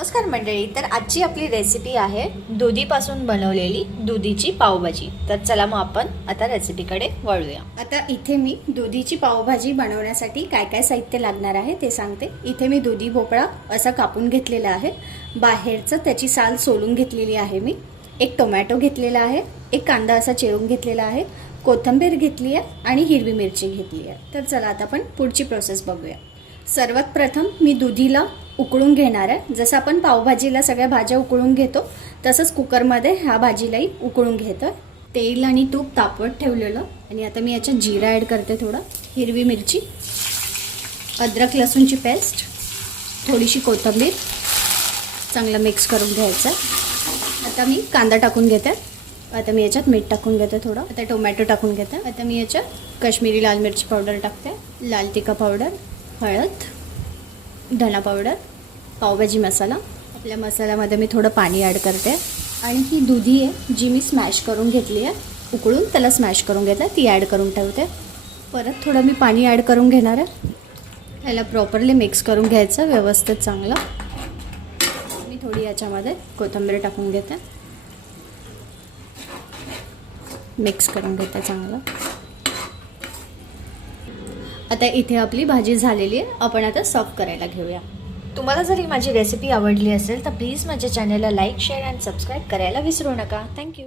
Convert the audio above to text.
नमस्कार मंडळी, तर आजची आपली रेसिपी आहे दुधीपासून बनवलेली दुधीची पावभाजी। तर चला मग आपण आता रेसिपीकडे वळूया। आता इथे मी दुधीची पावभाजी बनवण्यासाठी काय काय साहित्य लागणार आहे ते सांगते। इथे मी दुधी भोपळा असा कापून घेतलेला आहे, बाहेरचं त्याची साल सोलून घेतलेली आहे मी। एक टोमॅटो घेतलेला आहे, एक कांदा असा चिरून घेतलेला आहे, कोथिंबीर घेतली आहे आणि हिरवी मिरची घेतली आहे। तर चला आता आपण पुढची प्रोसेस बघूया। सर्वात प्रथम मी दुधीला उकळून घेणार आहे। जसं आपण पावभाजीला सगळ्या भाज्या उकळून घेतो तसंच कुकरमध्ये ह्या भाजीलाही उकळून घेतो। तेल आणि तूप तापवत ठेवलेलं आणि आता मी याच्यात जिरा ॲड करते, थोडा हिरवी मिरची, अद्रक लसूणची पेस्ट, थोडीशी कोथिंबीर, चांगलं मिक्स करून घ्यायचं। आता मी कांदा टाकून घेते, आता मी याच्यात मीठ टाकून घेते थोडं, आता टोमॅटो टाकून घेते। आता मी याच्यात काश्मीरी लाल मिरची पावडर टाकते, लाल तिखट पावडर, हळद, धना पावडर, पावभाजी मसाला। आपल्या मसाल्यामध्ये मी थोडं पाणी ॲड करते आणि ही दुधी आहे जी मी स्मॅश करून घेतली आहे, उकळून त्याला स्मॅश करून घेतलं, ती ॲड करून ठेवते। परत थोडं मी पाणी ॲड करून घेणार आहे, ह्याला प्रॉपरली मिक्स करून घ्यायचं व्यवस्थित चांगलं। मी थोडी याच्यामध्ये कोथिंबीर टाकून घेते, मिक्स करून घेते चांगलं। आता इथे आपली भाजी झालेली आहे, आपण आता सर्व करायला घेऊया। तुम्हाला जर ही माझी रेसिपी आवडली असेल तर प्लीज माझ्या चॅनलला लाईक, शेअर आणि सबस्क्राईब करायला विसरू नका। थँक्यू।